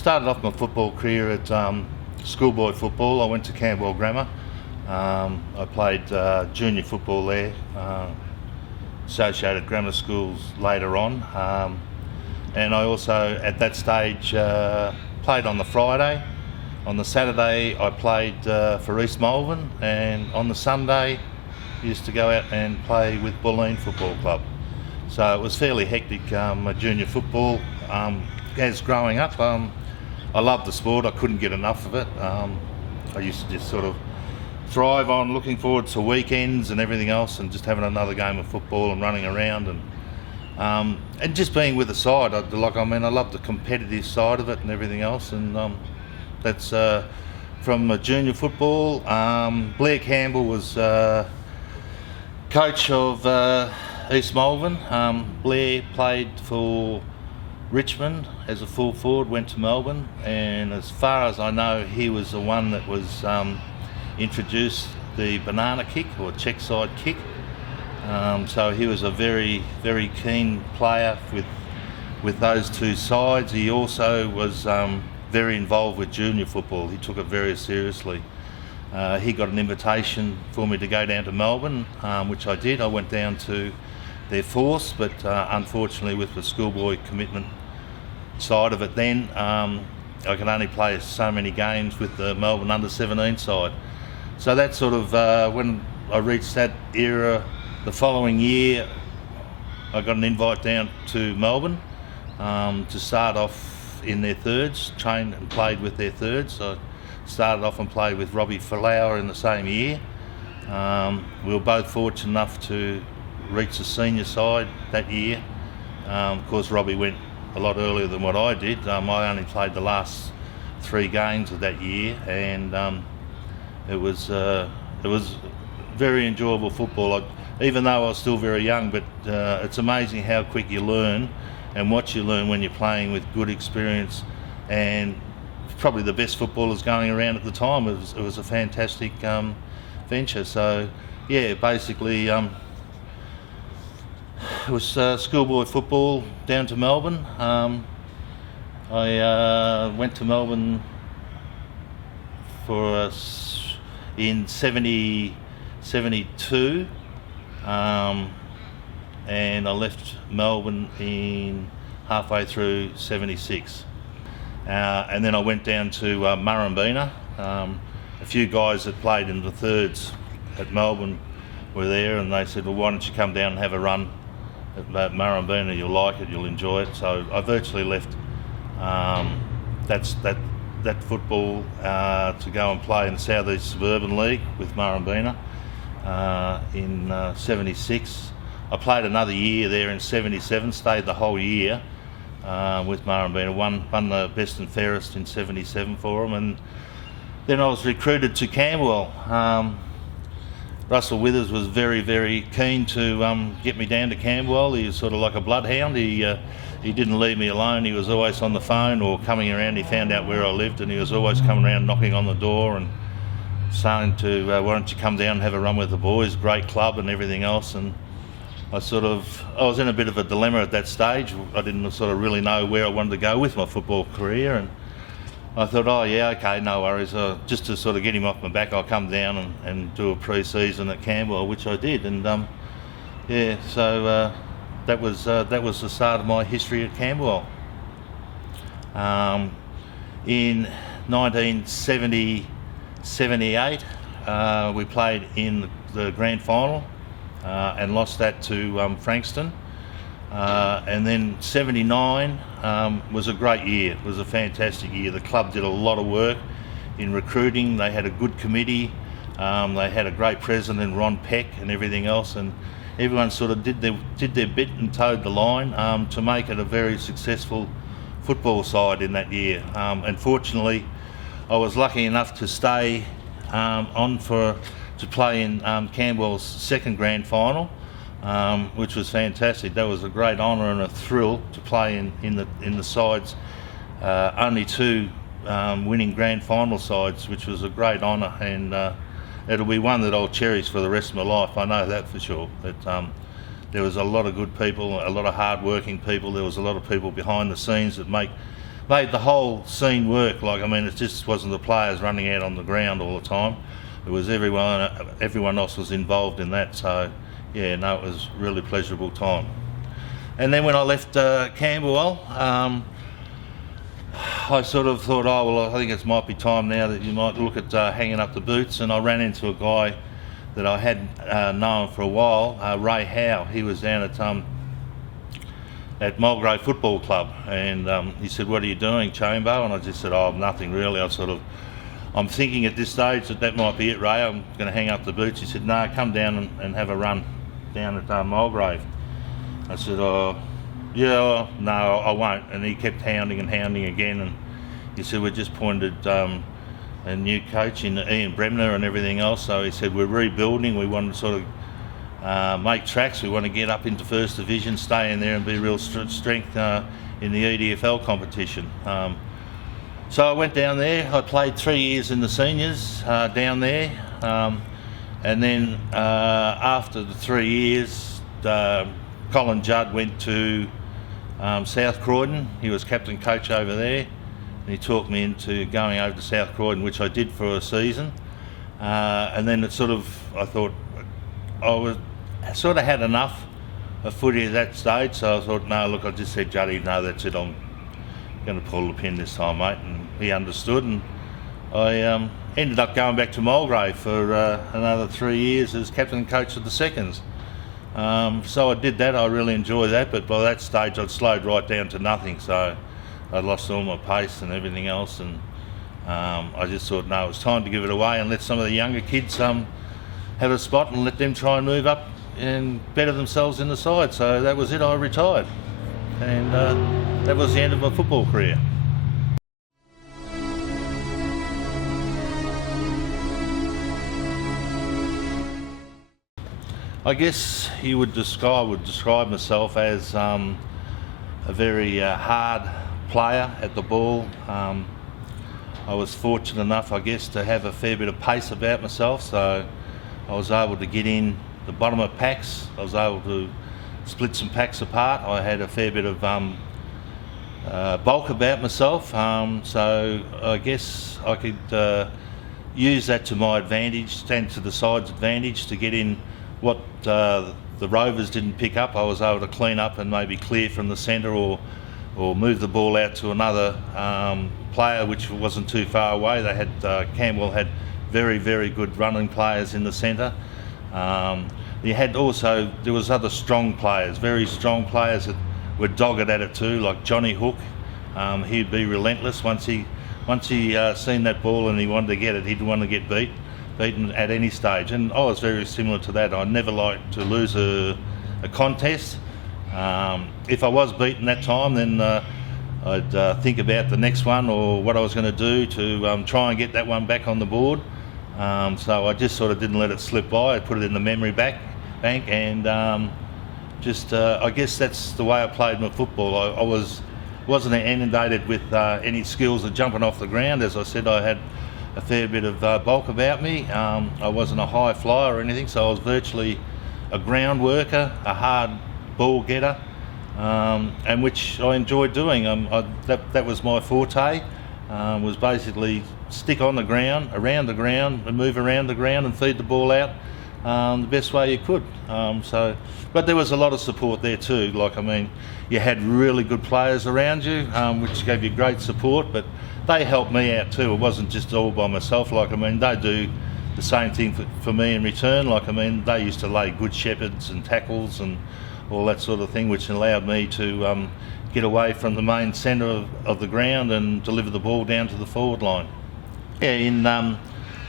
started off my football career at schoolboy football. I went to Camberwell Grammar. I played junior football there, associated grammar schools later on. And I also, at that stage, played on the Friday. On the Saturday, I played for East Melbourne, and on the Sunday, used to go out and play with Melbourne Football Club. So it was fairly hectic, my junior football. As growing up, I loved the sport. I couldn't get enough of it. I used to just sort of thrive on looking forward to weekends and everything else, and just having another game of football and running around and just being with the side. I love the competitive side of it and everything else, and that's from junior football. Blair Campbell was coach of East Melbourne. Blair played for Richmond as a full forward, went to Melbourne, and as far as I know, he was the one that was introduced the banana kick or check side kick. So he was a very, very keen player with those two sides. He also was very involved with junior football. He took it very seriously. He got an invitation for me to go down to Melbourne, which I did. I went down to their force, but unfortunately with the schoolboy commitment side of it then, I could only play so many games with the Melbourne under-17 side. So that sort of, when I reached that era, the following year, I got an invite down to Melbourne to start off in their thirds, trained and played with their thirds. I started off and played with Robbie Flower in the same year. We were both fortunate enough to reach the senior side that year. Of course, Robbie went a lot earlier than what I did. I only played the last 3 games of that year, and it was very enjoyable football. Even though I was still very young, but it's amazing how quick you learn and what you learn when you're playing with good experience and probably the best footballers going around at the time. It was a fantastic venture. So yeah, basically it was schoolboy football down to Melbourne. I went to Melbourne for in 72, and I left Melbourne in halfway through 76. And then I went down to Murrumbina. A few guys that played in the thirds at Melbourne were there, and they said, well, why don't you come down and have a run at Murrumbina? You'll like it, you'll enjoy it. So I virtually left that football to go and play in the South East Suburban League with Murrumbina in 76. I played another year there in 77, stayed the whole year with Murrumbina, won the best and fairest in 77 for them, and then I was recruited to Camberwell. Russell Withers was very, very keen to get me down to Camberwell. He was sort of like a bloodhound. He didn't leave me alone. He was always on the phone or coming around. He found out where I lived, and he was always coming around knocking on the door and saying to, why don't you come down and have a run with the boys, great club and everything else. And I was in a bit of a dilemma at that stage. I didn't sort of really know where I wanted to go with my football career, and I thought, oh yeah, okay, no worries. Just to sort of get him off my back, I'll come down and do a pre-season at Camberwell, which I did. And yeah, so that was the start of my history at Camberwell. In 1978, we played in the grand final and lost that to Frankston. And then 79 was a great year. It was a fantastic year. The club did a lot of work in recruiting. They had a good committee. They had a great president, Ron Peck, and everything else. And everyone sort of did their bit and towed the line to make it a very successful football side in that year. Unfortunately, I was lucky enough to stay on to play in Camberwell's second grand final, which was fantastic. That was a great honour and a thrill to play in the sides, only 2 winning grand final sides, which was a great honour, and it'll be one that I'll cherish for the rest of my life. I know that for sure. But there was a lot of good people, a lot of hard-working people. There was a lot of people behind the scenes that make made the whole scene work. Like, I mean, it just wasn't the players running out on the ground all the time. It was everyone else was involved in that. So, yeah, no, it was a really pleasurable time. And then when I left Camberwell, I sort of thought, oh, well, I think it might be time now that you might look at hanging up the boots. And I ran into a guy that I had known for a while, Ray Howe. He was down at Melbourne Football Club, and he said, "What are you doing, Chambo?" And I just said, "Oh, nothing really. I'm thinking at this stage that might be it, Ray. I'm going to hang up the boots." He said, "No, come down and have a run down at Mulgrave." I said, "Oh, yeah, no, I won't." And he kept hounding again, and he said, "We just appointed a new coach in Ian Bremner and everything else." So he said, "We're rebuilding. We want to sort of make tracks. We want to get up into First Division, stay in there and be real strength in the EDFL competition." So I went down there. I played 3 years in the seniors down there, and then after the 3 years, Colin Judd went to South Croydon. He was captain coach over there, and he talked me into going over to South Croydon, which I did for a season. And then I thought I sort of had enough of footy at that stage, so I thought, no, look, I just said, "Juddy, no, that's it, I'm going to pull the pin this time, mate." And he understood, and I ended up going back to Mulgrave for another 3 years as captain coach of the seconds. So I did that. I really enjoyed that, but by that stage I'd slowed right down to nothing, so I'd lost all my pace and everything else, and I just thought, no, it was time to give it away and let some of the younger kids have a spot and let them try and move up and better themselves in the side. So that was it. I retired, and that was the end of my football career. I guess I would describe myself as a very hard player at the ball. I was fortunate enough, I guess, to have a fair bit of pace about myself, so I was able to get in the bottom of packs. I was able to split some packs apart. I had a fair bit of bulk about myself, so I guess I could use that to my advantage, stand to the side's advantage to get in what the Rovers didn't pick up. I was able to clean up and maybe clear from the centre or move the ball out to another player which wasn't too far away. They had Camberwell had very, very good running players in the centre. There was other strong players, very strong players that were dogged at it too, like Johnny Hook. He'd be relentless once he seen that ball and he wanted to get it. He didn't want to get beaten at any stage, and I was very similar to that. I never liked to lose a contest. If I was beaten that time, then I'd think about the next one or what I was going to do to try and get that one back on the board. So I just sort of didn't let it slip by. I put it in the memory bank, and I guess that's the way I played my football. I wasn't inundated with any skills of jumping off the ground. As I said, I had a fair bit of bulk about me. I wasn't a high flyer or anything, so I was virtually a ground worker, a hard ball getter, and which I enjoyed doing. That was my forte, was basically stick on the ground, around the ground, and move around the ground and feed the ball out the best way you could. But there was a lot of support there too. Like, I mean, you had really good players around you, which gave you great support, but they helped me out too. It wasn't just all by myself. Like, I mean, they do the same thing for me in return. Like, I mean, they used to lay good shepherds and tackles and all that sort of thing, which allowed me to get away from the main centre of the ground and deliver the ball down to the forward line. Yeah, in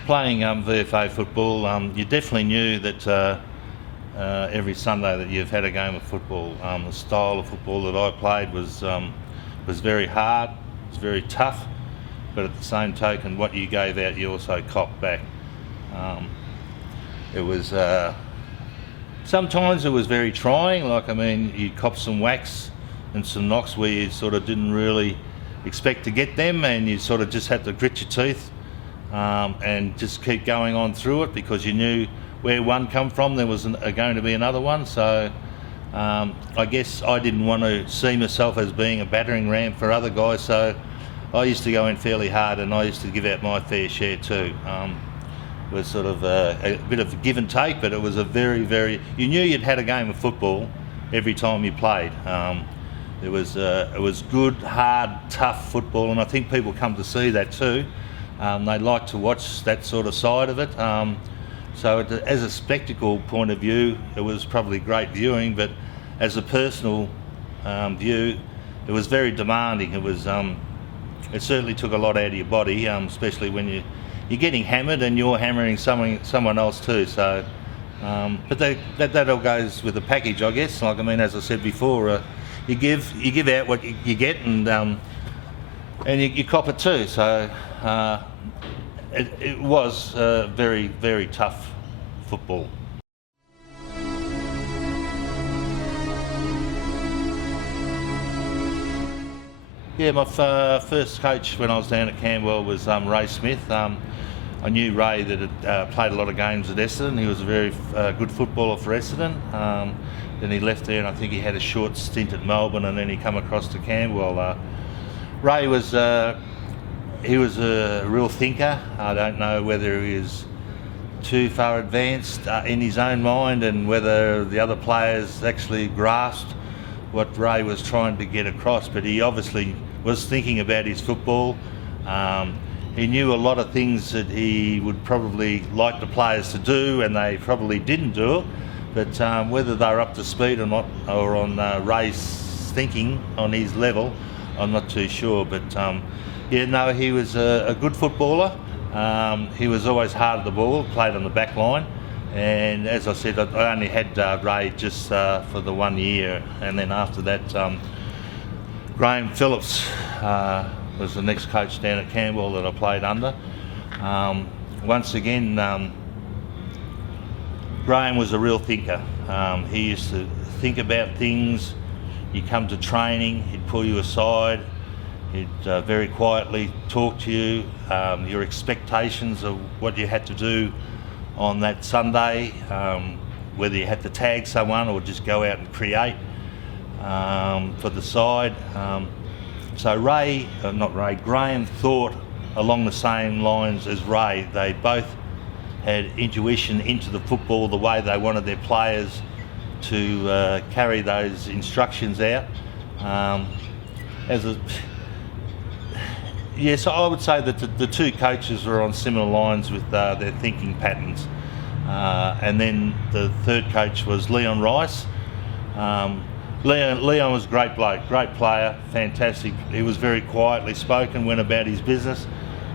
playing VFA football, you definitely knew that every Sunday that you've had a game of football, the style of football that I played was very hard, it was very tough, but at the same token, what you gave out, you also copped back. It was sometimes it was very trying. Like, I mean, you cop some whacks and some knocks where you sort of didn't really expect to get them, and you sort of just had to grit your teeth and just keep going on through it, because you knew where one come from, there was going to be another one. So I guess I didn't want to see myself as being a battering ram for other guys, so I used to go in fairly hard, and I used to give out my fair share too. It was sort of a bit of a give and take, but it was a very, you knew you'd had a game of football every time you played. It was good, hard, tough football, and I think people come to see that too. They like to watch that sort of side of it. So as a spectacle point of view, it was probably great viewing, but as a personal view, it was very demanding. It certainly took a lot out of your body, especially when you're getting hammered and you're hammering someone else too. So, but that all goes with the package, I guess. Like, I mean, as I said before, you give out what you get, and you cop it too. So it was very tough football. Yeah, my first coach when I was down at Camberwell was Ray Smith. I knew Ray that had played a lot of games at Essendon. He was a very good footballer for Essendon. Then he left there, and I think he had a short stint at Melbourne, and then he come across to Camberwell. Ray was a real thinker. I don't know whether he was too far advanced in his own mind, and whether the other players actually grasped what Ray was trying to get across, but he obviously was thinking about his football. He knew a lot of things that he would probably like the players to do, and they probably didn't do it, but whether they're up to speed or not, or on Ray's thinking on his level, I'm not too sure. But yeah, no, he was a good footballer. He was always hard at the ball, played on the back line. And as I said, I only had Ray just for the 1 year, and then after that, Graham Phillips was the next coach down at Camberwell that I played under. Once again, Graham was a real thinker. He used to think about things. You come to training, he'd pull you aside, he'd very quietly talk to you, your expectations of what you had to do on that Sunday, whether you had to tag someone or just go out and create for the side. So Graham thought along the same lines as Ray. They both had intuition into the football, the way they wanted their players to carry those instructions out. Yes, I would say that the two coaches were on similar lines with their thinking patterns. And then the third coach was Leon Rice. Leon was a great bloke, great player, fantastic. He was very quietly spoken, went about his business.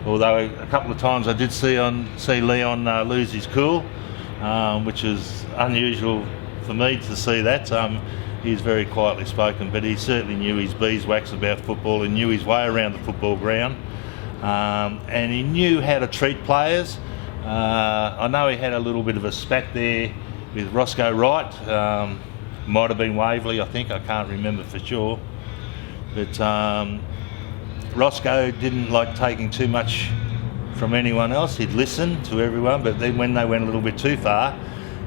Although a couple of times I did see Leon lose his cool, which is unusual for me to see that. He's very quietly spoken, but he certainly knew his beeswax about football. He knew his way around the football ground, and he knew how to treat players. I know he had a little bit of a spat there with Roscoe Wright. Might have been Waverley, I think. I can't remember for sure. But Roscoe didn't like taking too much from anyone else. He'd listen to everyone, but then when they went a little bit too far,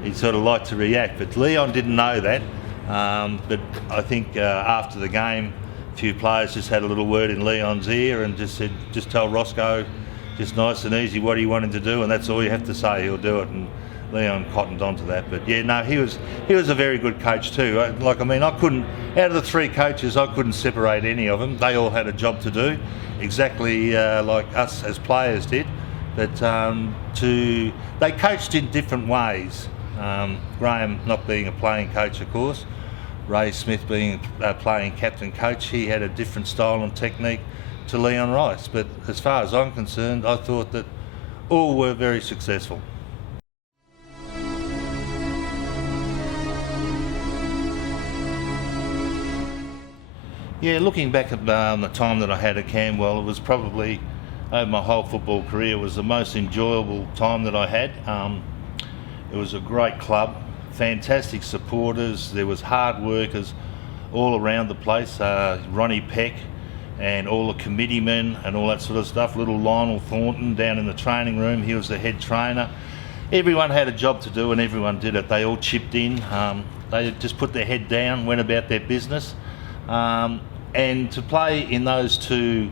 he'd sort of like to react. But Leon didn't know that. But I think after the game, a few players just had a little word in Leon's ear and just said, just tell Roscoe, just nice and easy, what he wanted to do, and that's all you have to say, he'll do it. And Leon cottoned onto that. But yeah, no, he was a very good coach too. Like, I mean, I couldn't, out of the three coaches, I couldn't separate any of them. They all had a job to do, exactly like us as players did. But they coached in different ways. Graham not being a playing coach, of course. Ray Smith being a playing captain coach, he had a different style and technique to Leon Rice. But as far as I'm concerned, I thought that all were very successful. Yeah, looking back at the time that I had at Camberwell, it was probably, over my whole football career, was the most enjoyable time that I had. It was a great club, fantastic supporters, there was hard workers all around the place. Ronnie Peck and all the committeemen and all that sort of stuff. Little Lionel Thornton down in the training room, he was the head trainer. Everyone had a job to do and everyone did it. They all chipped in. They just put their head down, went about their business. And to play in those two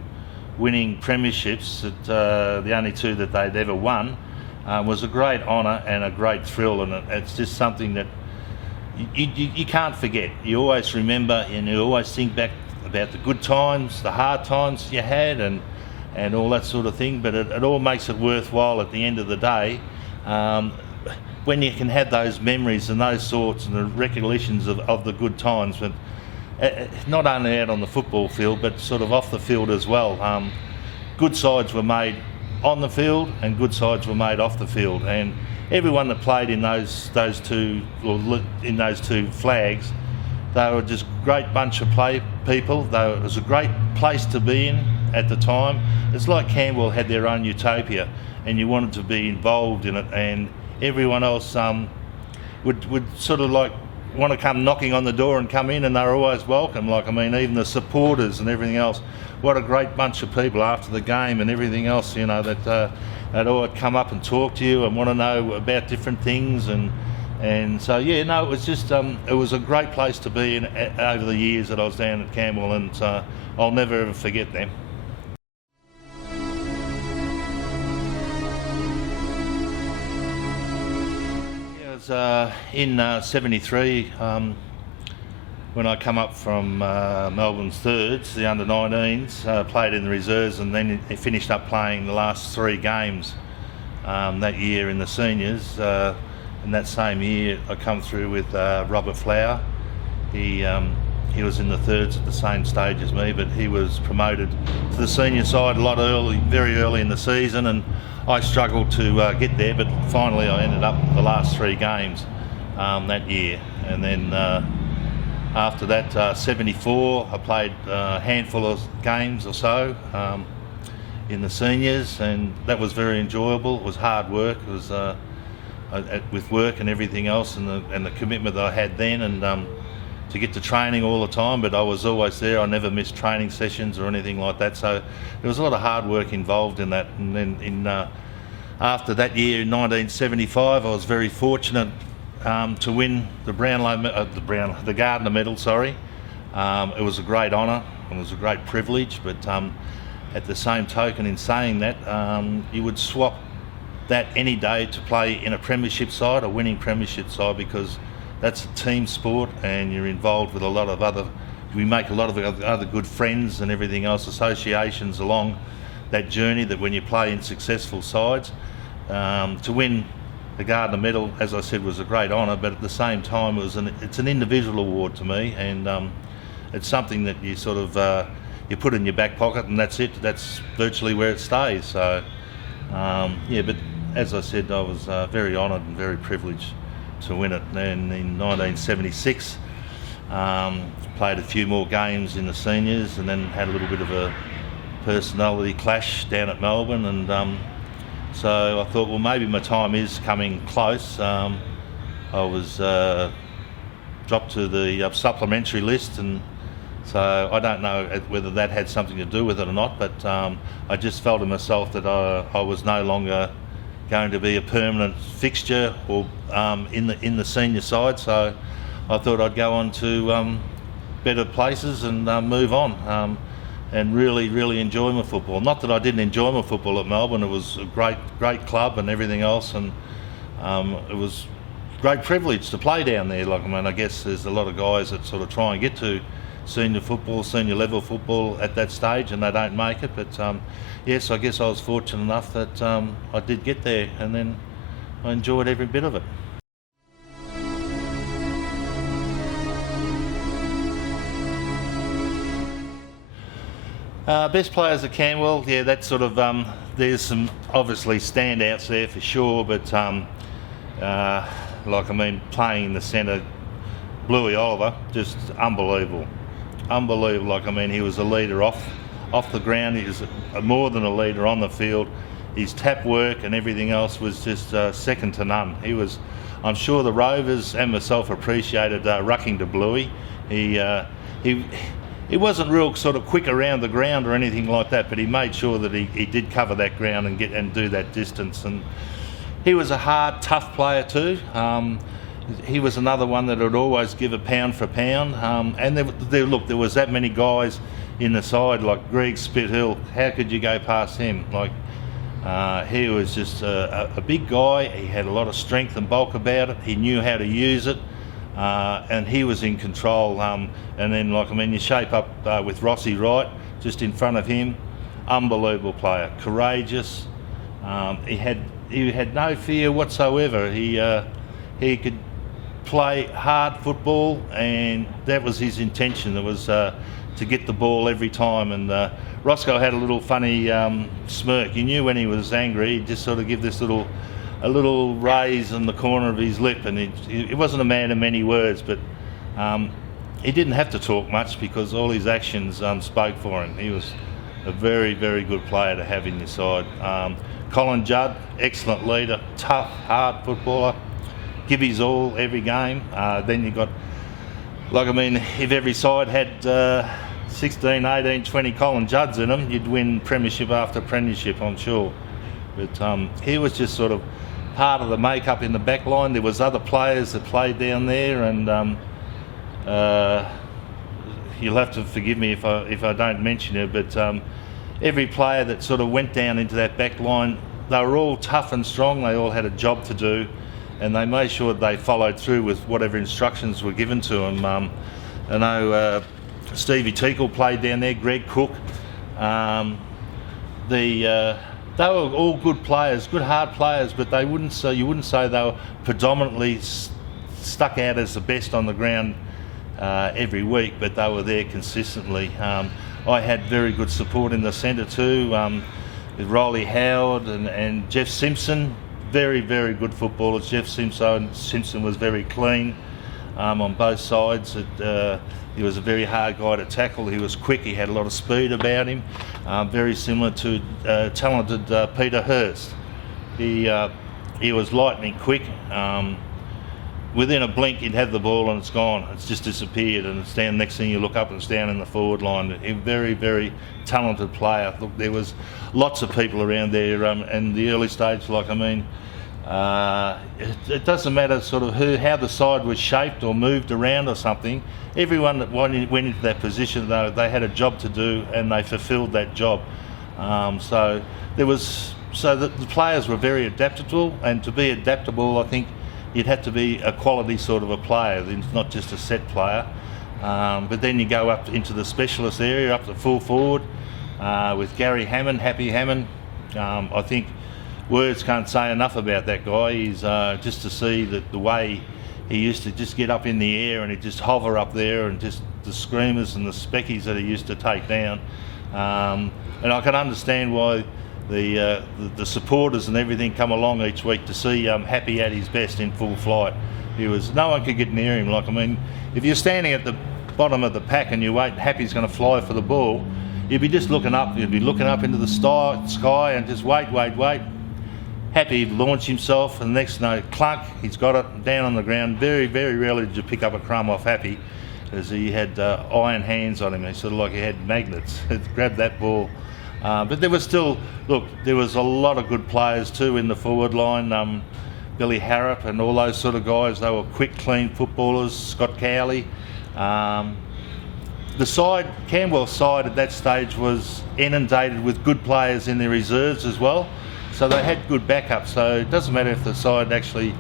winning premierships, the only two that they'd ever won, was a great honour and a great thrill, and it's just something that you can't forget. You always remember, and you always think back about the good times, the hard times you had, and all that sort of thing, but it all makes it worthwhile at the end of the day, when you can have those memories and those sorts and the recollections of the good times, but not only out on the football field but sort of off the field as well. Good sides were made on the field and good sides were made off the field, and everyone that played in those two flags, they were just a great bunch of people. It was a great place to be in at the time. It's like Camberwell had their own utopia and you wanted to be involved in it, and everyone else would sort of like want to come knocking on the door and come in, and they're always welcome. Like, I mean, even the supporters and everything else, what a great bunch of people after the game and everything else, you know, that all come up and talk to you and want to know about different things, and so yeah, no, it was just it was a great place to be in over the years that I was down at Camberwell, and I'll never ever forget them. In 73, when I come up from Melbourne's thirds, the under-19s, played in the reserves, and then finished up playing the last 3 games that year in the seniors. In that same year, I come through with Robert Flower. He was in the thirds at the same stage as me, but he was promoted to the senior side very early in the season, and I struggled to get there, but finally I ended up the last 3 games that year. And then after that, 74, I played a handful of games or so in the seniors, and that was very enjoyable. It was hard work. It was with work and everything else, and the commitment that I had then, and to get to training all the time, but I was always there. I never missed training sessions or anything like that, so there was a lot of hard work involved in that. And then after that year in 1975, I was very fortunate to win the Gardiner Medal. Sorry, it was a great honour, it was a great privilege, but at the same token, in saying that, you would swap that any day to play in a premiership side, a winning premiership side, because that's a team sport, and you're involved with we make a lot of other good friends and everything else, associations along that journey, that when you play in successful sides, to win the Gardiner Medal, as I said, was a great honour, but at the same time it's an individual award to me, and it's something that you sort of you put in your back pocket, and that's it. That's virtually where it stays. So yeah, but as I said, I was very honoured and very privileged to win it. And in 1976, played a few more games in the seniors, and then had a little bit of a personality clash down at Melbourne, and so I thought, well, maybe my time is coming close. I was dropped to the supplementary list, and so I don't know whether that had something to do with it or not, but I just felt to myself that I was no longer going to be a permanent fixture or in the senior side, so I thought I'd go on to better places and move on and really enjoy my football. Not that I didn't enjoy my football at Melbourne. It was a great club and everything else, and it was a great privilege to play down there. Like, I mean, I guess there's a lot of guys that sort of try and get to senior level football at that stage, and they don't make it, but yes, I guess I was fortunate enough that I did get there, and then I enjoyed every bit of it. Best players at Camberwell, yeah, that's sort of, there's some obviously standouts there for sure, but like, I mean, playing in the centre, Bluey Oliver, just unbelievable. Like, I mean, he was a leader off the ground. He was more than a leader on the field. His tap work and everything else was just second to none. I'm sure the Rovers and myself appreciated rucking to Bluey. He wasn't real sort of quick around the ground or anything like that, but he made sure that he did cover that ground and do that distance. And he was a hard, tough player too. He was another one that would always give a pound for pound. And there was that many guys in the side, like Greg Spithill. How could you go past him? Like, he was just a big guy. He had a lot of strength and bulk about it. He knew how to use it, and he was in control. And then, like, I mean, you shape up with Rossi Wright just in front of him. Unbelievable player, courageous. He had no fear whatsoever. He could play hard football, and that was his intention. It was to get the ball every time. And Roscoe had a little funny smirk. You knew when he was angry, he'd just sort of give this a little raise in the corner of his lip, and he wasn't a man of many words, but he didn't have to talk much because all his actions spoke for him. He was a very, very good player to have in your side. Colin Judd, excellent leader, tough, hard footballer, give his all every game. Then you got, like, I mean, if every side had 16, 18, 20 Colin Judds in them, you'd win Premiership after Premiership, I'm sure. But he was just sort of part of the make-up in the back line. There was other players that played down there, and you'll have to forgive me if I don't mention it, but every player that sort of went down into that back line, they were all tough and strong. They all had a job to do, and they made sure they followed through with whatever instructions were given to them. I know Stevie Teakle played down there, Greg Cook. They were all good players, good hard players, but you wouldn't say they were predominantly stuck out as the best on the ground every week, but they were there consistently. I had very good support in the centre too, with Riley Howard and Jeff Simpson. Very, very good footballers. Jeff Simpson was very clean on both sides. He was a very hard guy to tackle. He was quick. He had a lot of speed about him. Very similar to talented Peter Hurst. He was lightning quick. Within a blink, you'd have the ball and it's gone. It's just disappeared, and it's down. Next thing you look up, and it's down in the forward line. A very, very talented player. Look, there was lots of people around there, and the early stage. Like, I mean, it doesn't matter sort of how the side was shaped or moved around or something. Everyone that went into that position, though, they had a job to do, and they fulfilled that job. So the players were very adaptable, and to be adaptable, I think you'd have to be a quality sort of a player, not just a set player. But then you go up into the specialist area, up to full forward, with Gary Hammond, Happy Hammond. I think words can't say enough about that guy. He's just to see that the way he used to just get up in the air and he'd just hover up there, and just the screamers and the speckies that he used to take down. And I can understand why the supporters and everything come along each week to see Happy at his best in full flight. No one could get near him. Like, I mean, if you're standing at the bottom of the pack and you wait, Happy's going to fly for the ball, you'd be just looking up. You'd be looking up into the sky and just wait. Happy would launch himself, and the next clunk, he's got it down on the ground. Very, very rarely did you pick up a crumb off Happy, as he had iron hands on him. He sort of like he had magnets. Grab that ball. But there was there was a lot of good players too in the forward line. Billy Harrop and all those sort of guys, they were quick, clean footballers. Scott Cowley. The Camberwell side at that stage was inundated with good players in their reserves as well. So they had good backup. So it doesn't matter if the side actually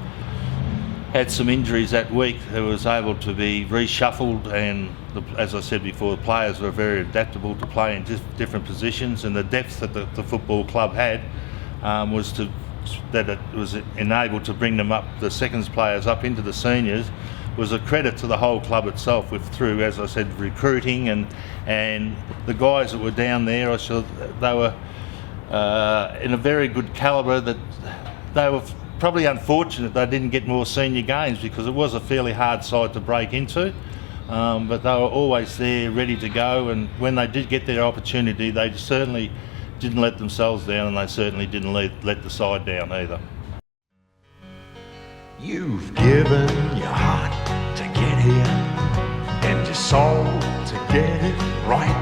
had some injuries that week. It was able to be reshuffled, and as I said before, the players were very adaptable to play in different positions, and the depth that the football club had was enabled to bring them up, the seconds players up into the seniors, was a credit to the whole club itself, through, as I said, recruiting and the guys that were down there. They were in a very good calibre. That they were probably unfortunate they didn't get more senior games, because it was a fairly hard side to break into. But they were always there, ready to go, and when they did get their opportunity, they certainly didn't let themselves down, and they certainly didn't let the side down either. You've given your heart to get here, and your soul to get it right.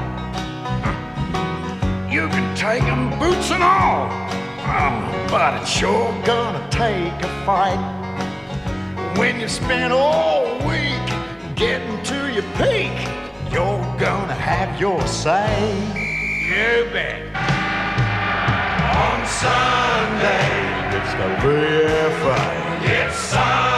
You can take 'em boots and all, but it's sure gonna take a fight. When you spend all week getting to your peak, you're gonna have your say. You bet. On Sunday, it's the VFA. It's Sunday.